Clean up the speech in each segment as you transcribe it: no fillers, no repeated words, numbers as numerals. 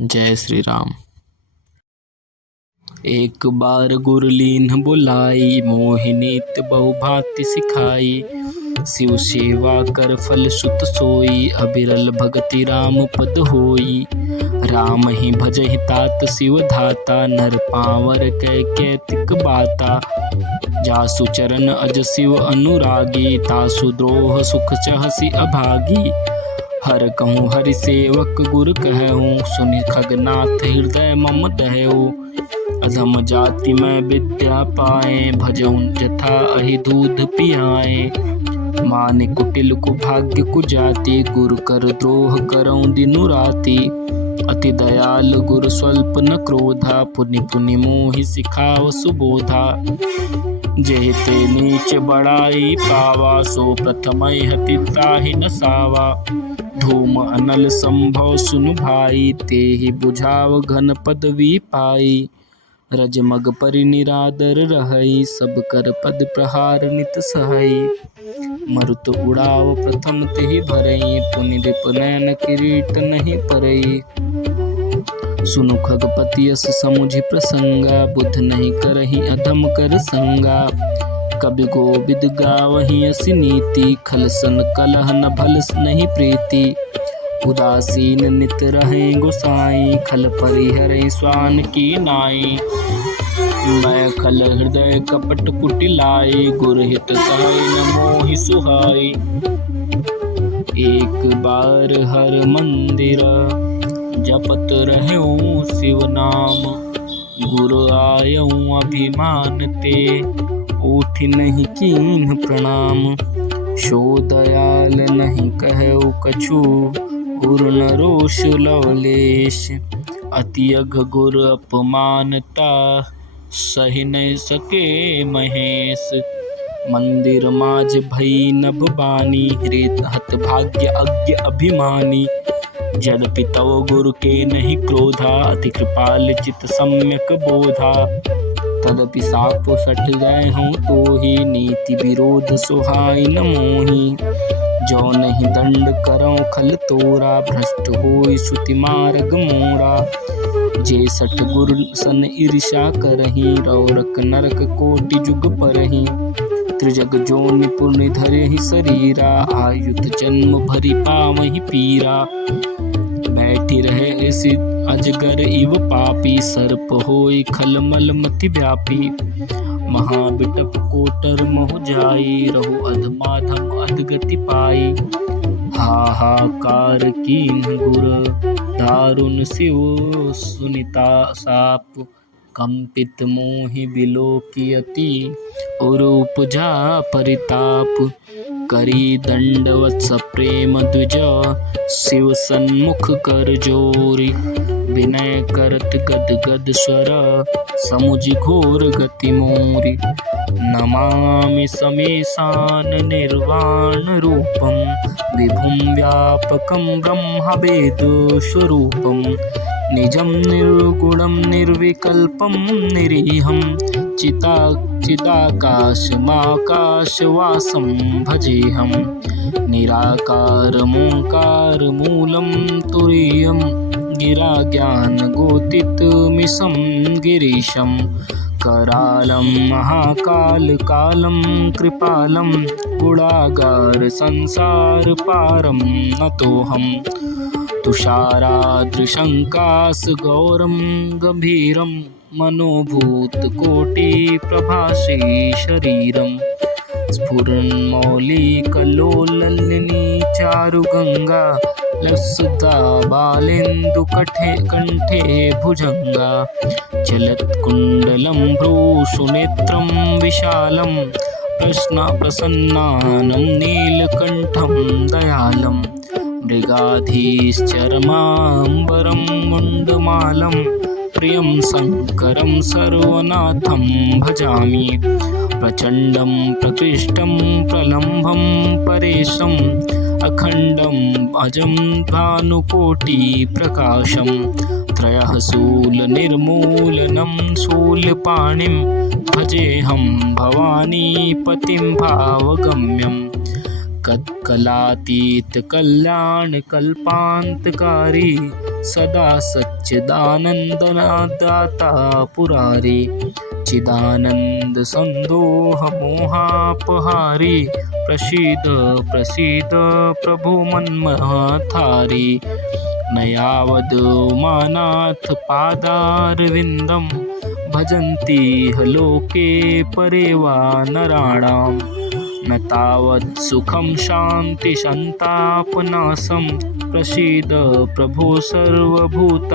जय श्री राम। एक बार गुरलीन बुलाई, मोहिनीत बहुभांति सिखाई। शिव सेवा कर फल सुत सोई, अबिरल भगति राम पद होई। राम ही भजहि तात शिव धाता, नर पावर कै कैतिक बाता। जासु चरण अज शिव अनुरागी, तासु द्रोह सुख चहसि अभागी। हर कहूँ हरि सेवक गुर कहूँ, सुनि खगनाथ हृदय मम दहऊ। अधम जाति में विद्या पाए, भजऊँ जथा अहि दूध पियाए। माने कुटिल कुभाग्य कुजाति, गुरु कर द्रोह करऊँ दिनु राति। अति दयाल गुरु स्वल्प न क्रोधा, पुनि पुनि मोहि सिखाव सुबोधा। जेते नीच बड़ाई पावा, सो प्रथमय हति ताहि न सावा। धूम अनल संभव सुनु भाई, तेहि बुझाव घन पदवी पाई। रजमग परि निरादर रहई, सब कर पद प्रहार नित सहई। मरुत उड़ाव प्रथम तेहि भरई, पुनि रिप नयन किरीट नहीं परई। सुनु खगपति यस समुझि प्रसंगा, बुध नहीं करहि अधम कर संगा। कबि गोबिद गावहि असी नीति, खलसन कलह न भल नहीं प्रीति। उदासीन नित रहें गोसाई, खल परिहरें स्वान की नाई। मैं खल हृदय कपट कुटिलाई, गुरहित सहै न मोहि सुहाई। एक बार हर मंदिर, जपत रहूं शिव नाम। गुरु आयऊं अभिमान ते, उठि नहीं कीन्ह प्रणाम। शो दयाल नहीं कहु कछु, उर न रोष लवलेश। अति अघ गुर अपमानता, सहि नहीं सके महेश। मंदिर माज भई नभ बानी, हत भाग्य अज्ञ अभिमानी। यद्यपि तव गुरु के नहीं क्रोधा, अति कृपाल चित सम्यक बोधा। तदपि साप सठ गए हूँ तोहि, नीति विरोध सुहाई न मोहि। जो नहीं दंड करऊँ खल तोरा, भ्रष्ट होई श्रुति मार्ग मोरा। जे सठ गुर सन ईर्षा करही, रौरक नरक कोटि जुग परही। त्रिजग जोनि पुनि धरहि शरीरा, आयुध जन्म भरि पावहि पीरा। बैठी रहे ऐसी अजगर इव पापी, सर्प होई खल मल मति व्यापी। महाबिटप कोटर मोह जाई, रहु अधमाधम अधगति पाई। हाहाकार कीन्ह गुर, दारुण शिव सुनिता साप। कंपित मोहि बिलोकियति, और उपजा परिताप। करी दंडवत सप्रेम द्विज, शिव सन्मुख कर जोरी। विनय करत गद गद स्वर, समुझि घोर गति मोरी। नमामि समेशान निर्वाण रूपम, विभुं व्यापकं ब्रह्मवेद स्वरूपम। निजं निर्गुणं निर्विकल्पं निरीहं, चिदाकाशमाकाशवासं भजेऽहं। निराकारमोङ्कार मूलं तुरीयं, गिरा ज्ञानगोतितमीशं गिरीशं। करालं महाकाल कालं कृपालं, गुणागार संसार पारं नतोऽहम्। तुषाराद्रिशङ्कास गौरं गम्भीरं, मनोभूत कोटि प्रभासी शरीरम्। स्फुरन्मौलिकलोललिनी चारुगंगा, लसदा बालेन्दु कंठे भुजंगा। चलत्कुण्डलं भ्रूसुनेत्रं विशालं, प्रसन्नानं नीलकण्ठं दयालं। मृगाधीश्चरमाम्बरं मुण्डमालं, प्रियं शङ्करं सर्वनाथं भजामि। प्रचण्डं प्रकृष्टं प्रलम्भं परेशम्, अखण्डं अजं भानुकोटिप्रकाशं। त्रयः शूलनिर्मूलनं शूलपाणिं, भजेऽहं भवानीपतिं भावगम्यं। कलातीत कल्याण कल्पांतकारी, सदा सच्चिदानंद दाता पुरारी, चिदानंद संदोह मोहापहारी, प्रसीद प्रसीद प्रभु मन्मथारी, नयावद उमानाथ पादारविंदम, भजन्ति लोके परेवा नराणाम्, न तावत् सुखं शान्ति संतापनाशं, प्रसीद प्रभो सर्वभूताधिवासं,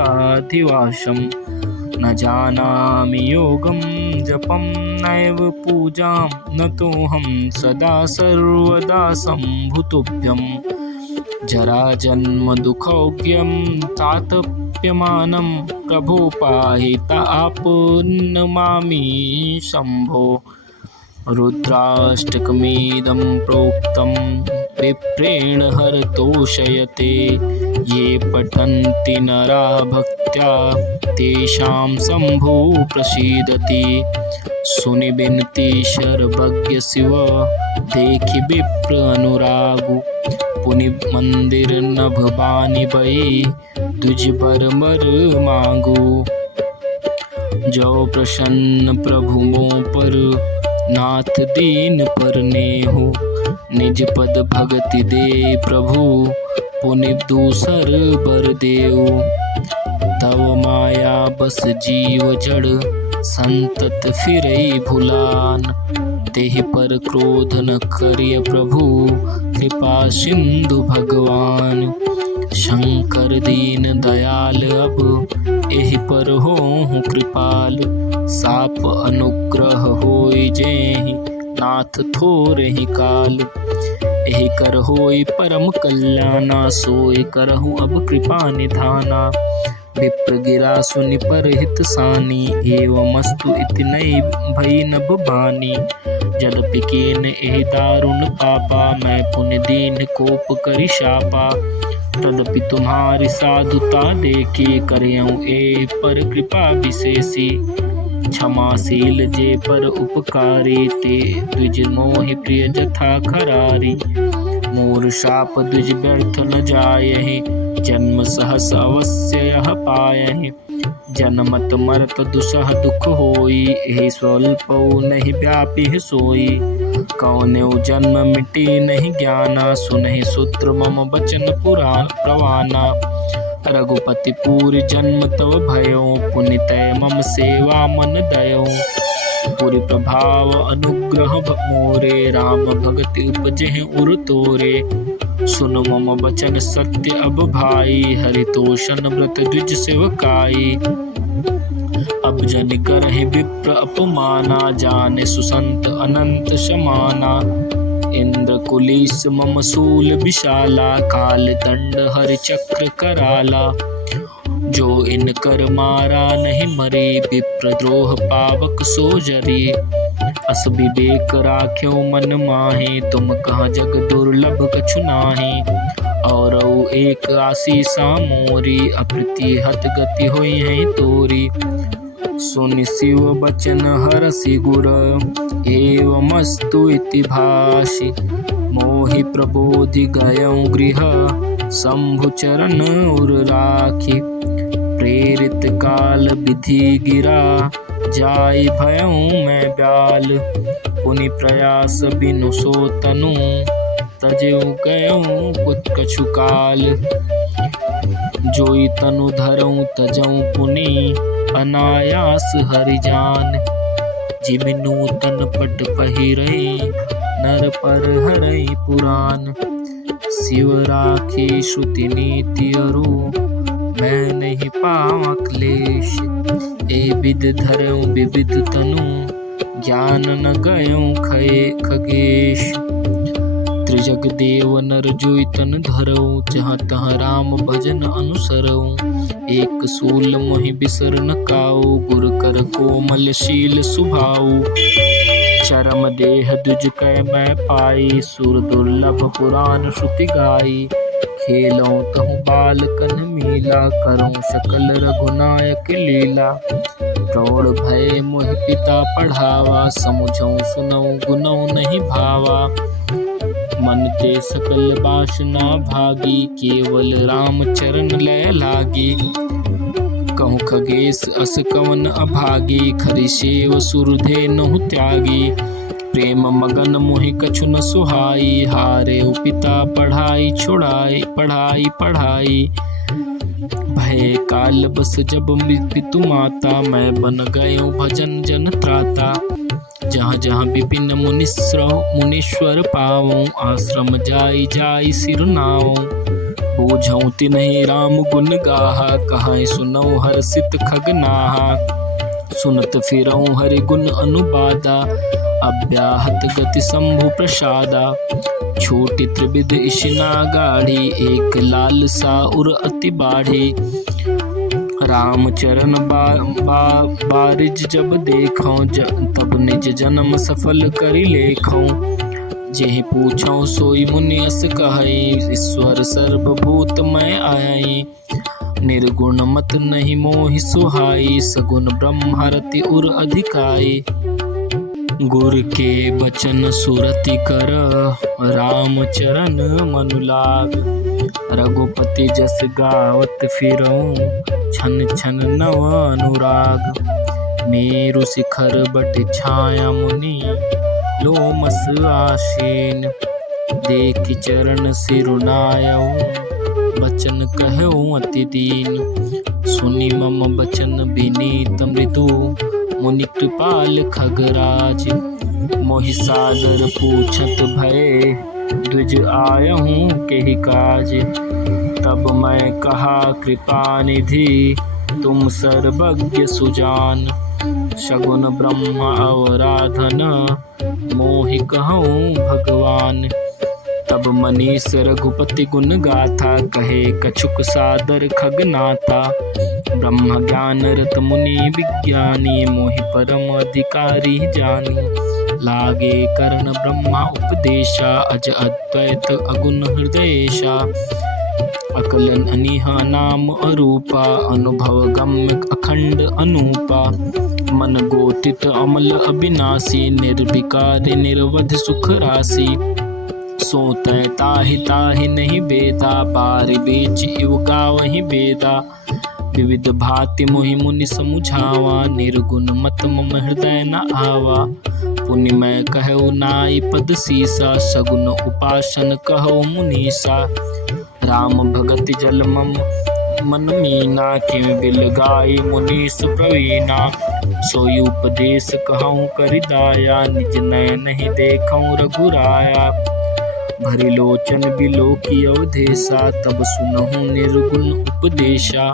न जानामि योगं जपं नैव पूजां, नतोऽहं सदा सर्वदा शम्भुतुभ्यं, जराजन्म दुःखौघ्यं तातप्यमानं, प्रभो पाहि तापन्नमामि शम्भो, रुद्राष्टकमिदं प्रोक्तं विप्रेण हरतोषयते, ये पठन्ति नरा भक्त्या तेषां शम्भो प्रसीदति, सुनि बिनती सर्वज्ञ शिव देखि विप्र अनुरागु, पुनि मंदिर नभ बानी बई दुज बर मर मांगू, जो प्रसन्न प्रभु मो पर नाथ दीन पर नेहु, निज पद भगति दे प्रभु पुनि दूसर बर देऊ, तव माया बस जीव जड़ संतत फिरई भुलान, तेहि पर क्रोध न करिय प्रभु कृपा सिंधु भगवान, शंकर दीन दयाल अब एहि पर होहु कृपाल, साप अनुग्रह होई जेहि नाथ थोरहि काल, एहि कर होई परम कल्याणा, सोई करहु अब कृपा निधाना, विप्र गिरा सुनि पर हित सानी, एवमस्तु इति नई भई नभ बानी, जदपि कीन एहि दारुण पापा, मैं पुण्य दीन कोप करि शापा, तदपि तुम्हारी साधुता देखी, करयऊँ ए पर कृपा विशेषी, क्षमाशील जे पर उपकारी, ते द्विज मोहि प्रिय जथा खरारी, मोर शाप द्विज व्यर्थ न जायहि, जन्म सहस अवश्य यह पायहि, जनमत मरत दुसह दुख होई, एहि स्वल्पौ नहि व्यापि सोई, कौनेउ जन्म मिटी नहीं ज्ञाना, सुनहि सूत्र मम बचन प्रवाना, रघुपति पूरि जन्म तव भयो, पुनि तै मम सेवा मन दयो, पुरि प्रभाव अनुग्रह मोरे, राम भगति उपजेहि उर तोरे, सुन मम बचन सत्य अब भाई, हरितोषण व्रत द्विज सेवकाई, अब जन करहि विप्र अपमाना, जाने सुसंत अनंत समाना, इंद्र कुलीस मम शूल विशाला, काल दंड हरि चक्र कराला, जो इन कर मारा नहीं मरे, विप्र द्रोह पावक सो जरी, अस विवेक राख्यो मन माहे, तुम कहाँ जग दुर्लभ कछु नाहि, और एक आशीषा मोरी, अप्रतिहत गति होई है तोरी, सुनि शिव बचन हरषि गुर, एवमस्तु इति भाषि, मोहि प्रबोधि गयऊँ गृह, शंभु चरण उर राखि, प्रेरित काल विधि गिरा, जाय भयऊँ मैं ब्याल, पुनि प्रयास बिनु सो तनु, तजेऊ गयऊँ कुत कछु काल, जोई तनु धरऊँ तजऊँ पुनि, अनायास हरि जान, जिमि नूतन पट पहिरई, नर पर हरई पुराण, शिव राखी श्रुति नीति अरु, मैं नहीं पावा क्लेश, ए विद धरऊँ विविध तनु, ज्ञान न गयऊँ खगेश, त्रिजग देव नर जोई तन धरऊँ, जहाँ तहाँ राम भजन अनुसरऊँ, एक सूल मोहि बिसर न काऊ, गुर कर कोमल शील सुभाऊ, चरम देह दुज कै मैं पाई, सुर दुर्लभ पुराण श्रुति गाई, खेलऊँ तहु बालकन मीला, करऊँ सकल रघुनायक लीला, प्रौढ़ भय मोहि पिता पढ़ावा, समुझऊँ सुनऊँ गुनऊँ नहीं भावा, मन ते सकल वासना भागी, केवल राम चरण लय लागी। कहूँ खगेश अस कवन अभागी, खरी सेव सुरधे नहु त्यागी। प्रेम मगन मोहि कछु न सुहाई, हारे पिता पढ़ाई छुड़ाई पढ़ाई। भय काल बस जब पितु माता, मैं बन गयो भजन जन त्राता। जहाँ जहाँ विपिन मुनीश्वर पावऊँ, आश्रम जाई जाई सिर नावऊँ। बूझऊँ तिन्हि राम गुण गाहा, कहाँ सुनऊँ हर्षित खगनाहा। सुनत फिरऊँ हरि गुण अनुबादा, अव्याहत गति शंभु प्रसादा। छोटी त्रिविध इशिना गाढ़ी, एक लाल सा उर अति बाढ़ी। राम चरण बारिज जब देखऊँ, तब निज जन्म सफल करि लेखऊँ। जेहि पूछऊँ सोई मुनि अस कहई, ईश्वर सर्वभूत मैं आई। निर्गुण मत नहीं मोहि सुहाई, सगुण ब्रह्म हरति उर अधिकाई। गुर के बचन सुरति कर, राम चरण मनु लाग। रघुपति जस गावत फिरऊँ, छन छन नव अनुराग। मेरु शिखर बट छाया मुनि, लोमस आसीन। देखि चरण सिरुनायऊँ, बचन कहऊँ अति दीन। सुनि मम बचन विनीत मृदु, मुनि कृपाल खगराज। मोहि सादर पूछत भय, द्विज आयहूँ केहि काज। तब मैं कहा कृपा निधि, तुम सर्वज्ञ सुजान। सगुन ब्रह्म अवराधन, मोहि कहूँ भगवान। तब मनीष रघुपति गुण गाथा, कहे कछुक सादर खगनाथा। ब्रह्म ज्ञान रत मुनि विज्ञानी, मोहि परम अधिकारी जानी। लागे करण ब्रह्मा उपदेशा, अज अद्वैत अगुण हृदयेशा। अकलन अनिहा नाम अरूपा, अनुभव गम्य अखंड अनूपा। मन गोटित अमल अविनाशी, निर्विकार निर्वध सुख राशि। सोत ताहि ताहि नहीं बेदा, बार बेच इव गावहि बेदा। विविध भांति मोहि मुनि समुझावा, निर्गुण मत मम हृदय न आवा। पुनि मैं कहूँ नाई पद सीसा, सगुन उपासन कहूँ मुनीसा। राम भगति जल मम मन मीना, किम बिल गाई मुनीस प्रवीणा। सोई उपदेश कहूँ करिदाया, निज नयन ही देखूँ रघुराया। भरी लोचन बिलोकी अवधेशा, तब सुनहु निर्गुण उपदेशा।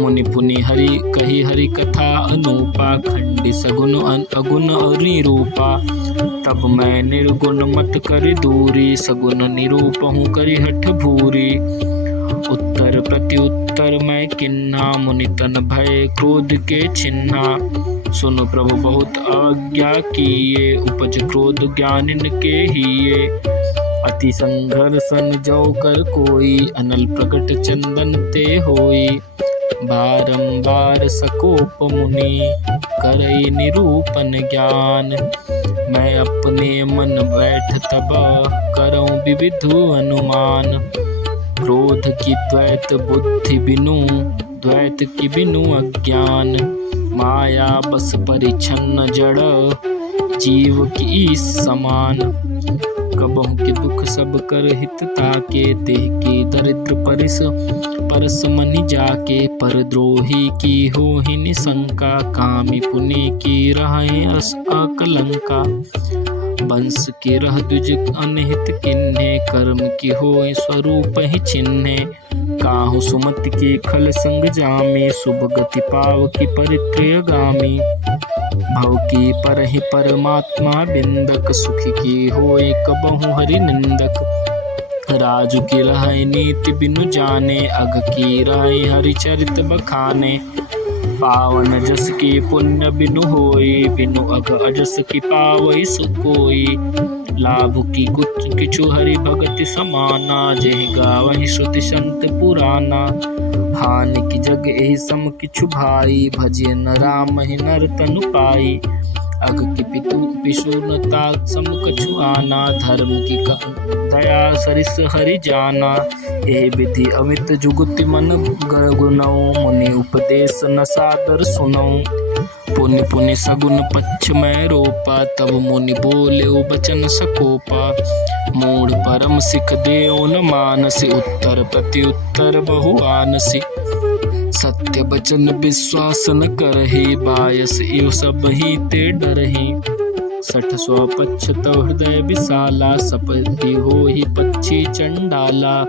मुनि पुनि हरि कही हरि कथा अनूपा, खंडी सगुन अगुण निरूपा। तब मैं निर्गुण मत करि दूरी, सगुन निरूप हूँ करि हठ भूरी। उत्तर प्रत्युत्तर मैं किन्ना, मुनि तन भय क्रोध के छिन्ना। सुन प्रभु बहुत आज्ञा किए, उपज क्रोध ज्ञानिन के हिये। अति संघर्षन जो कर कोई, अनल प्रकट चंदन ते होई। बारंबार सकोप मुनि, करई निरूपन ज्ञान। मैं अपने मन बैठ तब, करऊँ विविधु अनुमान। क्रोध की द्वैत बुद्धि बिनु, द्वैत की बिनु अज्ञान। माया बस परिच्छन्न जड़, जीव की समान। कबहु के दुख सब कर हित ताके, देह की दरिद्र परस मनि जाके। पर द्रोही की हो ही निशंका, कामी पुनि की रहे अकलंका। वंश के रह द्विज अनहित किन्हे, कर्म की हो स्वरूप ही चिन्हे। काहू सुमति के खल संग जामे, शुभ गति पाव की परित्रयगामी। भव की पर ही परमात्मा बिंदक, सुखी की होए कबहु हरि निंदक। राजु की रहे नीति बिनु जाने, अग की रहे हरि चरित बखाने। पावन जस की पुण्य बिनु होई, बिनु अग अजस की पावई सुकोई। लाभ की कुछ किछु हरि भगति समाना, जेहि गावहि श्रुति संत पुराना। हानि की जग एहि सम किछु भाई, भजिय न राम ही नर तनु पाई। अग की पिशुनता सम कछु आना, धर्म की दया सरिस हरि जाना। एह विधि अमित जुगति मन गुनऊ, मुनि उपदेश न सादर सुनऊ। पुनि पुनि सगुन पक्ष में रोपा, तब मुनि बोले बचन सकोपा। मूढ़ परम सिख देओ न मानसी, उत्तर प्रति उत्तर बहु आनसी। सत्य बचन विश्वास न करहि, बायस इव सब ही ते डरहि। 60 सौ पक्ष तव हृदय विशाला, सपति होहि पक्षी चंडाला।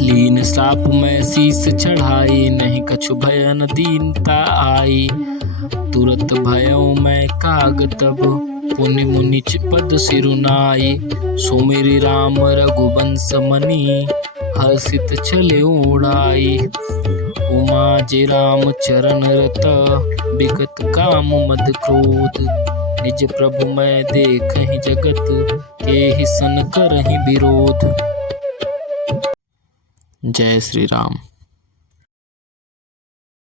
लीन श्राप में शीस चढ़ाई, नहीं कछु भय न दीनता आई। तुरत भयों में काग तब, पुनि मुनि पद सिरुनाई। सुमिरि राम रघुवंश मनि, हर्षित चले उड़ाई। उमा जी राम चरण रत, विगत काम मद क्रोध। निज प्रभु मैं देखहि जगत, केहि सन करहि विरोध। जय श्री राम।